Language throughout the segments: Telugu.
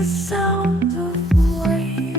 the sound of waves.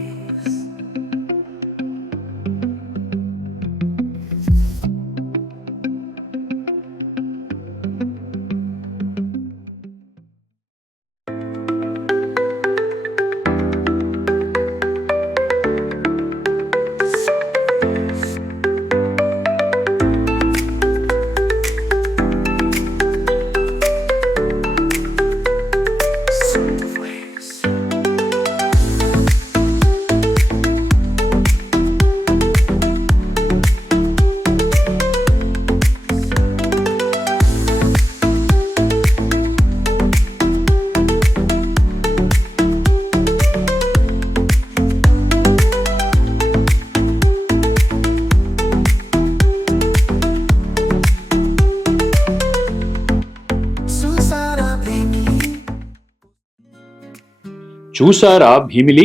చూసారా Bheemili,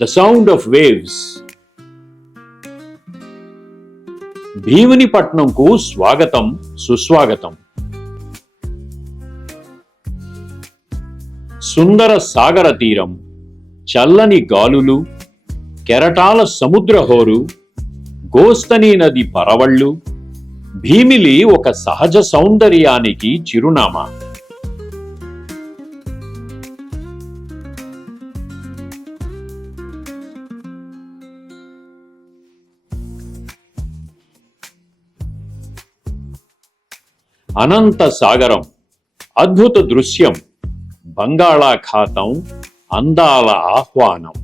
the sound of waves. భీమునిపట్నంకు స్వాగతం సుస్వాగతం. సుందర సాగర తీరం, చల్లని గాలులు, కెరటాల సముద్రహోరు, గోస్తని నది పరవళ్ళు. భీమిలి ఒక సహజ సౌందర్యానికి చిరునామా. అనంత సాగరం, అద్భుత దృశ్యం, బంగాళాఖాతం, అందాల ఆహ్వానం.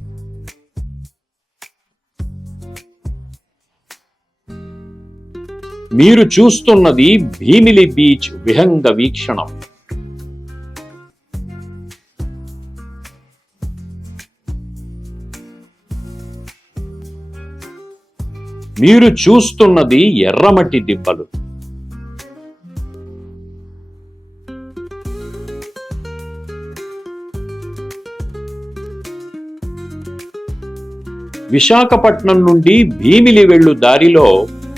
మీరు చూస్తున్నది భీమిలి బీచ్ విహంగ వీక్షణం. మీరు చూస్తున్నది ఎర్రమట్టి దిబ్బలు. విశాఖపట్నం నుండి భీమిలి వెళ్ళు దారిలో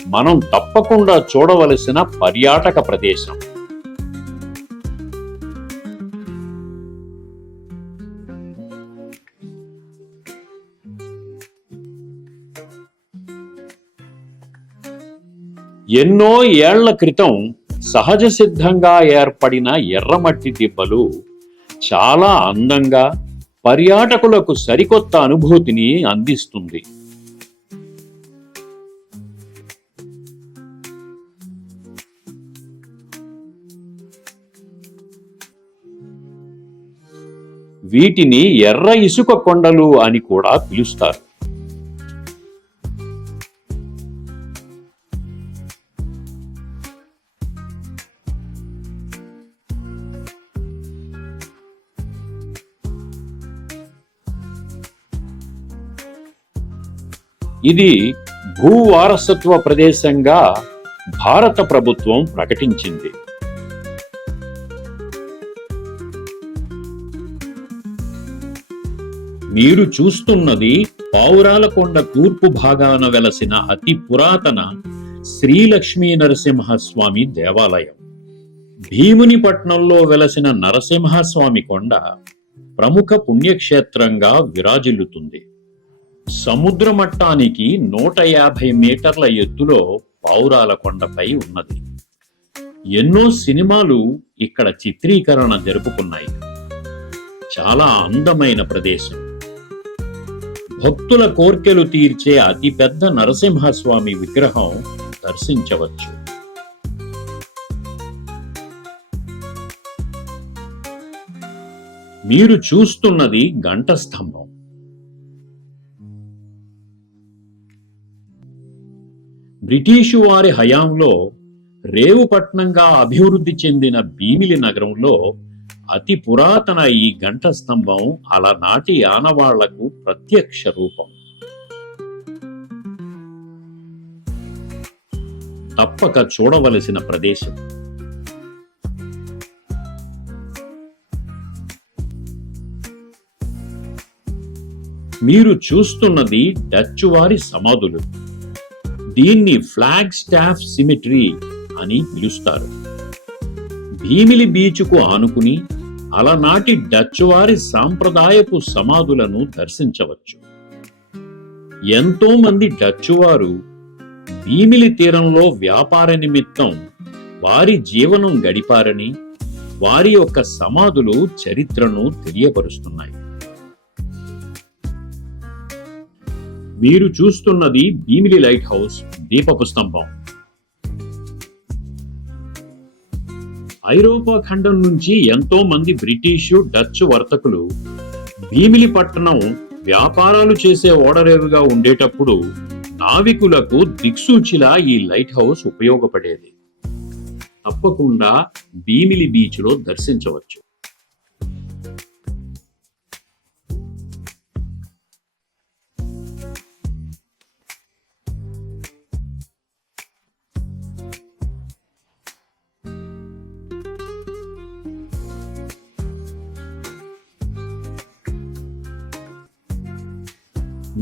మనం తప్పకుండా చూడవలసిన పర్యాటక ప్రదేశం. ఎన్నో ఏళ్ల క్రితం సహజ సిద్ధంగా ఏర్పడిన ఎర్రమట్టి దిబ్బలు చాలా అందంగా, పర్యాటకులకు సరికొత్త అనుభూతిని అందిస్తుంది. వీటిని ఎర్ర ఇసుక కొండలు అని కూడా పిలుస్తారు. ఇది భూవారసత్వ ప్రదేశంగా భారత ప్రభుత్వం ప్రకటించింది. మీరు చూస్తున్నది పావురాలకొండ తూర్పు భాగాన వెలసిన అతి పురాతన శ్రీ లక్ష్మీ నరసింహస్వామి దేవాలయం. భీమునిపట్నంలో వెలసిన నరసింహస్వామి కొండ ప్రముఖ పుణ్యక్షేత్రంగా విరాజిల్లుతుంది. సముద్ర మట్టానికి 150 మీటర్ల ఎత్తులో పావురాల కొండపై ఉన్నది. ఎన్నో సినిమాలు ఇక్కడ చిత్రీకరణ జరుపుకున్నాయి. చాలా అందమైన ప్రదేశం. భక్తుల కోర్కెలు తీర్చే అతిపెద్ద నరసింహస్వామి విగ్రహం దర్శించవచ్చు. మీరు చూస్తున్నది గంట స్తంభం. బ్రిటిషు వారి హయాంలో రేవుపట్నంగా అభివృద్ధి చెందిన భీమిలి నగరంలో అతి పురాతన ఈ గంట స్తంభం అలనాటి ఆనవాళ్లకు ప్రత్యక్ష రూపం. తప్పక చూడవలసిన ప్రదేశం. మీరు చూస్తున్నది డచ్ వారి సమాధులు. దీన్ని ఫ్లాగ్ స్టాఫ్ సిమెట్రీ అని పిలుస్తారు. భీమిలి బీచ్కు ఆనుకుని అలనాటి డచ్ వారి సాంప్రదాయపు సమాధులను దర్శించవచ్చు. ఎంతో మంది డచ్ వారు భీమిలి తీరంలో వ్యాపార నిమిత్తం వారి జీవనం గడిపారని వారి యొక్క సమాధులు చరిత్రను తెలియపరుస్తున్నాయి. మీరు చూస్తున్నది భీమిలి లైట్ హౌస్ దీపపు స్తంభం. ఐరోపా ఖండం నుంచి ఎంతో మంది బ్రిటిషు, డచ్ వర్తకులు భీమిలి పట్టణం వ్యాపారాలు చేసే ఓడరేవుగా ఉండేటప్పుడు నావికులకు దిక్సూచిలా ఈ లైట్ హౌస్ ఉపయోగపడేది. తప్పకుండా భీమిలి బీచ్ లో దర్శించవచ్చు.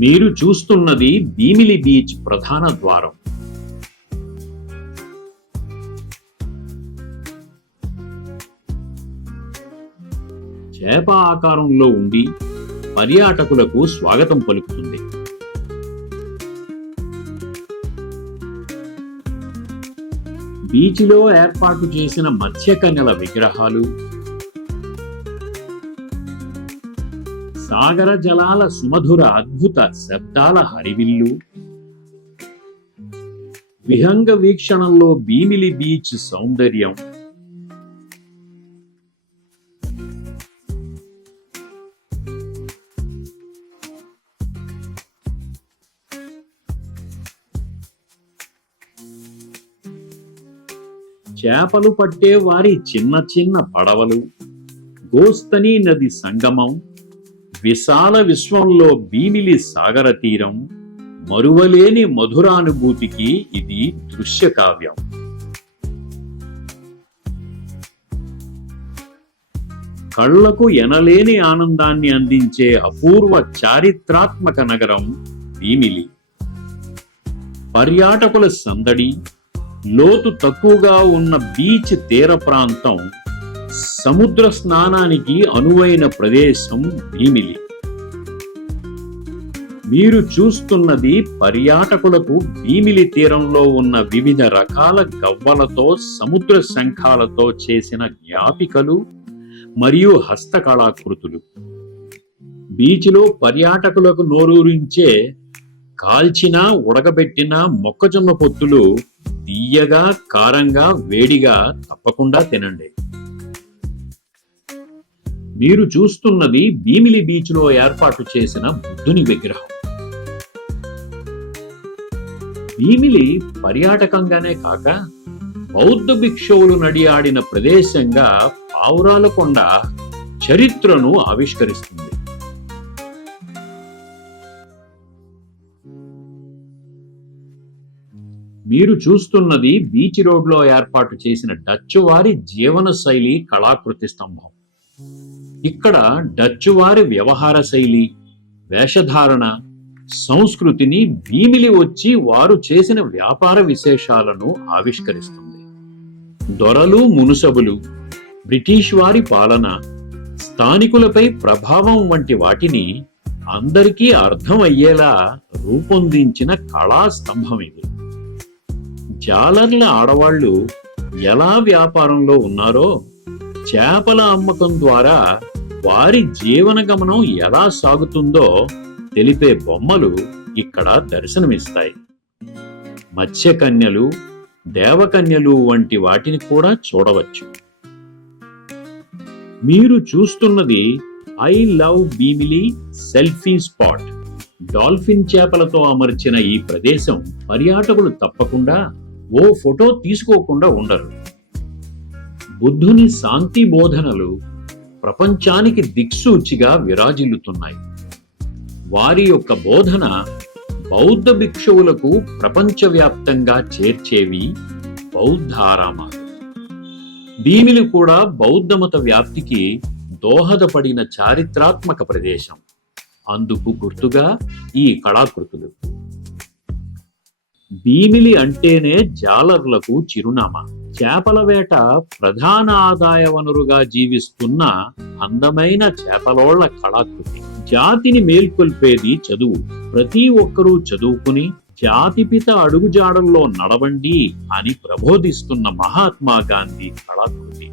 మీరు చూస్తున్నది భీమిలి బీచ్ ప్రధాన ద్వారం. చేప ఆకారంలో ఉండి పర్యాటకులకు స్వాగతం పలుకుతుంది. బీచ్లో ఏర్పాటు చేసిన మత్స్యకన్యల విగ్రహాలు, సాగర జలాల సుమధుర అద్భుత శబ్దాల హరివిల్లు, విహంగ వీక్షణంలో భీమిలి బీచ్ సౌందర్యం, చేపలు పట్టే వారి చిన్న చిన్న పడవలు, గోస్తని నది సంగమం, విశాల విశ్వంలో భీమిలి సాగర తీరం, మరువలేని మధురానుభూతికి ఇది దృశ్య కావ్యం. కళ్లకు ఎనలేని ఆనందాన్ని అందించే అపూర్వ చారిత్రాత్మక నగరం భీమిలి. పర్యాటకుల సందడి, లోతు తక్కువగా ఉన్న బీచ్ తీర ప్రాంతం, సముద్ర స్నానానికి అనువైన ప్రదేశం భీమిలి. మీరు చూస్తున్నది పర్యాటకులకు భీమిలి తీరంలో ఉన్న వివిధ రకాల గవ్వలతో, సముద్ర శంఖాలతో చేసిన జ్ఞాపికలు మరియు హస్తకళాకృతులు. బీచ్లో పర్యాటకులకు నోరూరించే కాల్చిన, ఉడకబెట్టిన మొక్కజొన్న పొత్తులు తీయగా, కారంగా, వేడిగా తప్పకుండా తినండి. మీరు చూస్తున్నది భీమిలి బీచ్ లో ఏర్పాటు చేసిన బుద్ధుని విగ్రహం. భీమిలి పర్యాటకంగానే కాక బౌద్ధ భిక్షువులు నడియాడిన ప్రదేశంగా పావురాల కొండ చరిత్రను ఆవిష్కరిస్తుంది. మీరు చూస్తున్నది బీచ్ రోడ్ లో ఏర్పాటు చేసిన డచ్ వారి జీవన శైలి కళాకృతి స్తంభం. ఇక్కడ డచ్ వారి వ్యవహార శైలి, వేషధారణ, సంస్కృతిని భీమిలి వచ్చి వారు చేసిన వ్యాపార విశేషాలను ఆవిష్కరిస్తుంది. దొరలు, మునుసబులు, బ్రిటిష్ వారి పాలన, స్థానికులపై ప్రభావం వంటి వాటిని అందరికీ అర్థమయ్యేలా రూపొందించిన కళా స్తంభం ఇది. జాలర్ల ఆడవాళ్లు ఎలా వ్యాపారంలో ఉన్నారో, చేపల అమ్మకం ద్వారా వారి జీవన గమనం ఎలా సాగుతుందో తెలిపే బొమ్మలు ఇక్కడ దర్శనమిస్తాయి. మత్స్యకన్యలు, దేవకన్యలు వంటి వాటిని కూడా చూడవచ్చు. మీరు చూస్తున్నది I love Bheemili selfie spot. Dolphin చేపలతో అమర్చిన ఈ ప్రదేశం పర్యాటకులు తప్పకుండా ఓ ఫోటో తీసుకోకుండా ఉండరు. బుద్ధుని శాంతి బోధనలు ప్రపంచానికి దిక్సూచిగా విరాజిల్లుతున్నాయి. వారి యొక్క బోధన బౌద్ధ భిక్షువులకు ప్రపంచవ్యాప్తంగా చేర్చేవి బౌద్ధ ఆరామాలు. భీమిలి కూడా బౌద్ధమత వ్యాప్తికి దోహదపడిన చారిత్రాత్మక ప్రదేశం. అందుకు గుర్తుగా ఈ కళాకృతులు. భీమిలి అంటేనే జాలర్లకు చిరునామా. చేపల వేట ప్రధాన ఆదాయ వనరుగా జీవిస్తున్న అందమైన చేపలోళ్ల కళాకృతి. జాతిని మేల్కొల్పేది చదువు. ప్రతి ఒక్కరూ చదువుకుని జాతిపిత అడుగుజాడల్లో నడవండి అని ప్రబోధిస్తున్న మహాత్మా గాంధీ కళాకృతి.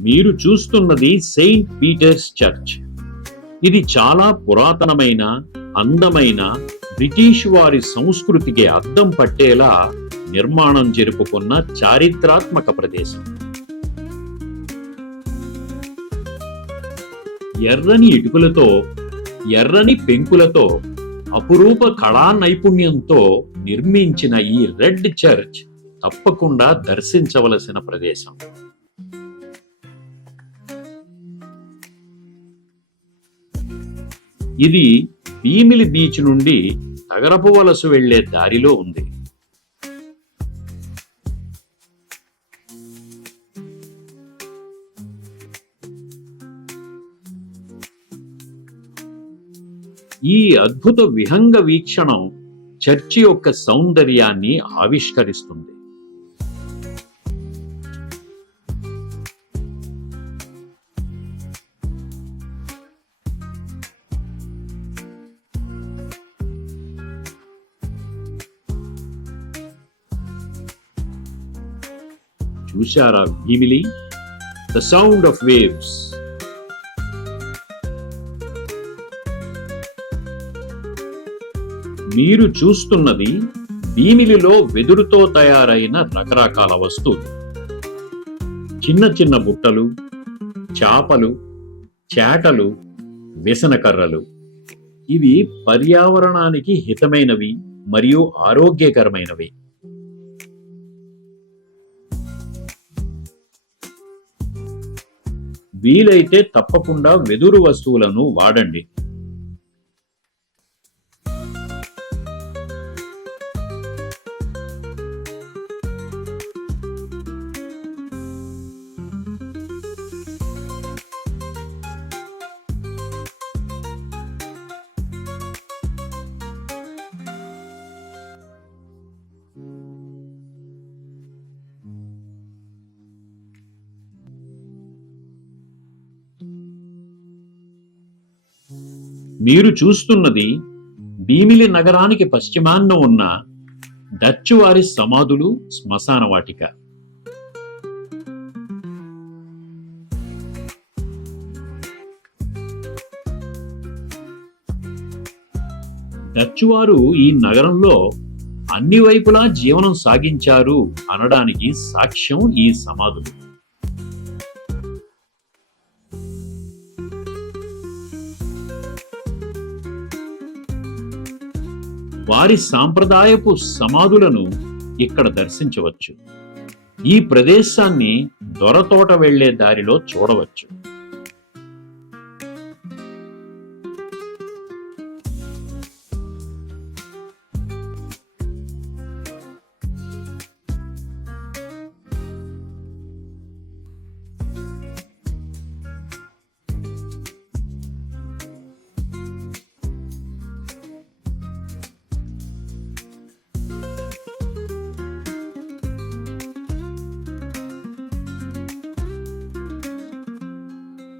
మీరు చూస్తున్నది సెయింట్ పీటర్స్ చర్చ్. ఇది చాలా పురాతనమైన, అందమైన, బ్రిటిష్ వారి సంస్కృతికి అద్దం పట్టేలా నిర్మాణం జరుపుకున్న చారిత్రాత్మక ప్రదేశం. ఎర్రని ఇటుకలతో, ఎర్రని పెంకులతో, అపురూప కళా నైపుణ్యంతో నిర్మించిన ఈ రెడ్ చర్చ్ తప్పకుండా దర్శించవలసిన ప్రదేశం. ఇది భీమిలి బీచ్ నుండి తగరపు వలస వెళ్లే దారిలో ఉంది. ఈ అద్భుత విహంగ వీక్షణం చర్చి యొక్క సౌందర్యాన్ని ఆవిష్కరిస్తుంది. చూశారా Bheemili? The sound of waves. మీరు చూస్తున్నది భీమిలిలో వెదురుతో తయారైన రకరకాల వస్తువులు. చిన్న చిన్న బుట్టలు, చాపలు, చేటలు, విసనకర్రలు. ఇవి పర్యావరణానికి హితమైనవి మరియు ఆరోగ్యకరమైనవి. వీలైతే తప్పకుండా వెదురు వస్తువులను వాడండి. మీరు చూస్తున్నది భీమిలి నగరానికి పశ్చిమాన ఉన్న డచ్ వారి సమాధులు, శ్మశాన వాటిక. డచ్ వారు ఈ నగరంలో అన్ని వైపులా జీవనం సాగించారు అనడానికి సాక్ష్యం ఈ సమాధులు. వారి సాంప్రదాయపు సమాధులను ఇక్కడ దర్శించవచ్చు. ఈ ప్రదేశాన్ని దొరతోట వెళ్లే దారిలో చూడవచ్చు.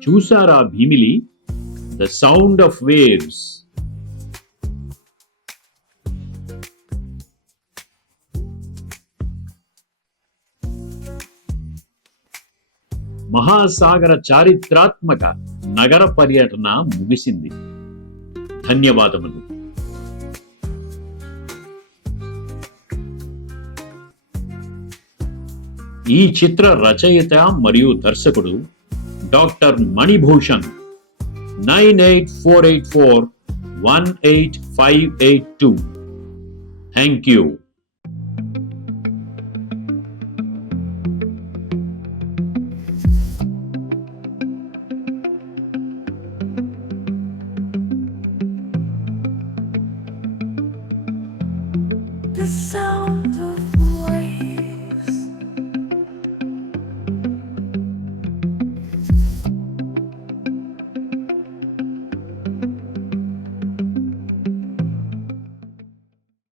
చూసారా Bheemili? The sound of waves. మహాసాగర చారిత్రాత్మక నగర పర్యటన ముగిసింది. ధన్యవాదములు. ఈ చిత్ర రచయిత మరియు దర్శకుడు డాక్టర్ మణిభూషణ్. 9848418582. Thank you.